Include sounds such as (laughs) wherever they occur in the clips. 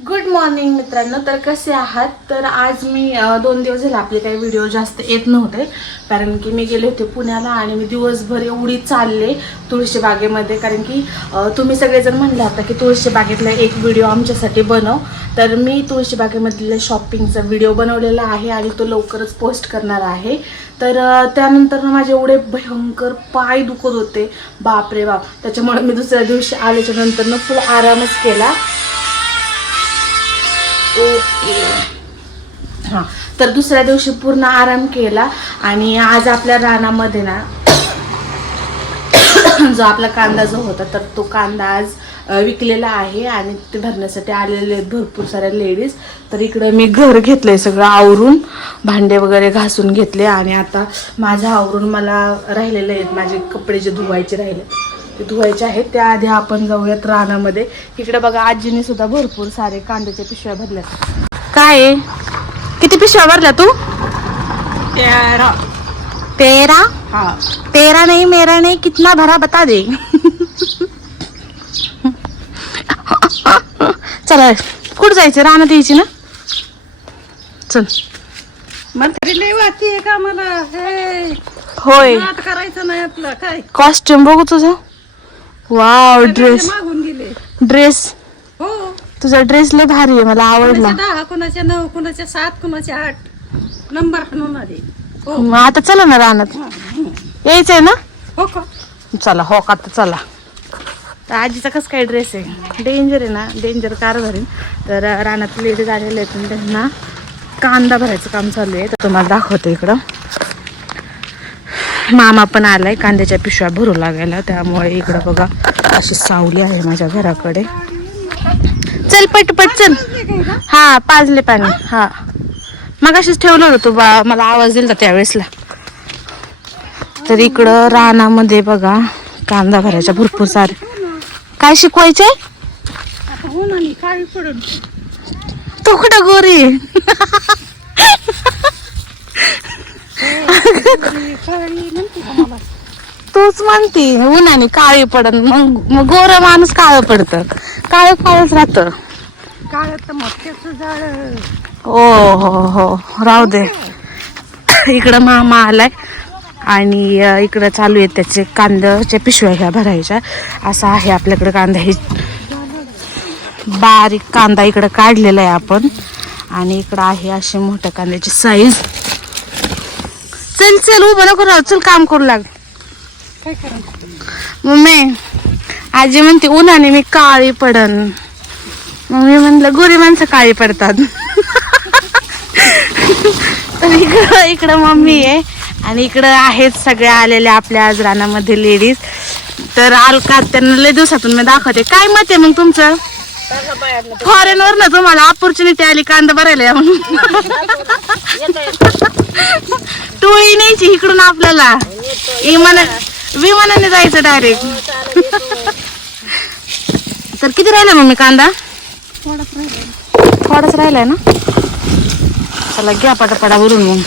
Good morning मित्रांनो. तर कसे आहात? तर आज मी दोन दिवस झाले आपले काही व्हिडिओ जास्त येत नव्हते कारण की मी गेले होते पुण्याला आणि मी दिवसभर एवढी चालले तुळशी बागेमध्ये. कारण की तुम्ही सगळेजण म्हणले होता की तुळशी बागेतला एक व्हिडिओ आमच्यासाठी बनव. तर मी तुळशी बागेमधल्या शॉपिंगचा व्हिडिओ बनवलेला आहे आणि तो लवकरच पोस्ट करणार आहे. तर त्यानंतर माझे एवढे भयंकर पाय दुखत होते. बापरे बाप. त्याच्यामुळे मी दुसऱ्या दिवशी आल्याच्यानंतर फुल आरामच केला. ओके हां. तर दुसऱ्या दिवशी पूर्ण आराम केला आणि आज आपल्या रानामध्ये ना जो आपला कांदा जो होता तर तो कांदा आज विकलेला आहे आणि ते भरण्यासाठी आलेले आहेत भरपूर साऱ्या लेडीज. तर इकडं मी घर घेतलंय सगळं आवरून भांडे वगैरे घासून घेतले आणि आता माझं आवरून मला राहिलेले आहेत माझे कपडे जे धुवायचे राहिले. ते धुवायचे आहेत. त्याआधी आपण जाऊयात रानामध्ये. इकडे बघा आजीने सुद्धा भरपूर सारे कांद्याच्या पिशव्या भरल्या काय आहे? किती पिशव्या भरल्या तू? तेरा. तेरा? हा. तेरा नहीं मेरा नहीं कितना भरा बता दे. चला कुठं जायचं? रानात यायची ना? चल. म्हातारी लय वाटते का मला? हे. होय. करायचं नाही आपलं काय? कॉस्ट्युम बघू तुझं. वाव ड्रेस मागून गेले. ड्रेस हो. तुझा ड्रेस लय भारी आहे मला आवडला. कुणाच्या दहा कुणाच्या नऊ कुणाच्या सात कुणाच्या आठ. नंबर हाणून आले हो. मग आता चला ना रानात. यायचंय ना? हो का? चला हो का तर चला. तर आजीचा कसं काय ड्रेस आहे? डेंजर आहे ना? डेंजर कार भरेन. तर रानात लेडीज आलेले आहेत त्यांना कांदा भरायचं काम चालू आहे. तर तुम्हाला दाखवते इकडं. मामा पण आलाय कांद्याच्या पिशव्या भरू लागायला त्यामुळे इकडं बघा अशी सावली आहे माझ्या घराकडे. चल पट पट चल. हा पाजले पाणी हा. मग अशीच ठेवलं होतं तू बा मला आवाज दिला होता त्यावेळेसला. तर इकडं रानामध्ये बघा कांदा भरायच्या भरपूर सारे. काय शिकवायचे हो तू कुठं गोरी काळी म्हणते का मला (laughs) तूच म्हणती उन्हाने काळी पडन मग मग गोर माणूस काळ पडत. काळ काळच राहत. काळ मक्याचं जाळ ओ हो हो राहू दे. इकडं मामा आलाय आणि इकडं चालू आहे त्याचे कांद्याच्या पिशव्या ह्या भरायच्या. असं आहे आपल्याकडे कांदा. हे बारीक कांदा इकडं काढलेला आहे आपण. आणि इकडं आहे अशी मोठ्या कांद्याची साईज चल चल उभं नको राहू चल काम करू लाग. काय मम्मी आजी म्हणते उन्हाने मी काळी पडन. मग मी म्हणलं गोरी माणसं काळी पडतात. तर इकडं इकडं मम्मी आहे आणि इकडं आहेत सगळ्या आलेल्या आपल्या आज रानामध्ये लेडीज तर अलका त्यांना लय दिवसातून मी दाखवते. काय मत आहे मग तुमचं? फॉरेन वर ना तुम्हाला ऑपॉर्च्युनिटी आली कांदा भरायला या म्हणून. टोळी न्यायची इकडून आपल्याला. विमान विमानाने जायचं डायरेक्ट तर किती राहिला मम्मी कांदा? थोडाच राहिला थोडाच राहिलाय ना. चला घ्या पटापटा भरून मग.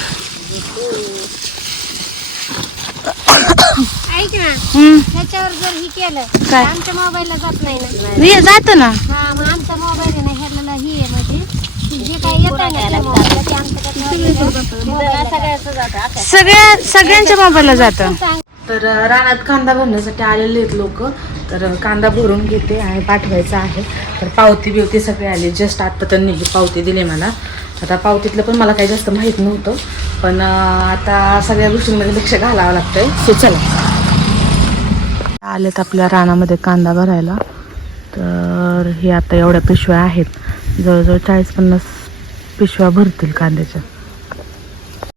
ना हम्म, त्याच्यावर जर ही केलं काय? आमच्या मोबाईलला जात नाही ना. जात ना? हा मग आमचा मोबाईल आहे ना ह्याला ही आहे म्हणजे जे काही येत आहे ना त्या मोबाईलला ते आमच्या सगळ्या सगळ्यांच्या मोबाईलला जातं. सांग तर अं, रानात कांदा भरण्यासाठी आलेले आहेत लोक. तर अं, कांदा भरून घेते आणि पाठवायचा आहे. तर पावती बिवती सगळे आले. जस्ट आता त्यांनी ही पावती दिली मला. आता पावतीतलं पण मला काही जास्त माहीत नव्हतं. पण अं, आता सगळ्या गोष्टींमध्ये लक्ष घालावं लागतंय. सुचला आलेत आपल्या रानामध्ये कांदा भरायला. तर हे आता एवढ्या पिशव्या आहेत. जवळजवळ चाळीस पन्नास पिशव्या भरतील कांद्याच्या.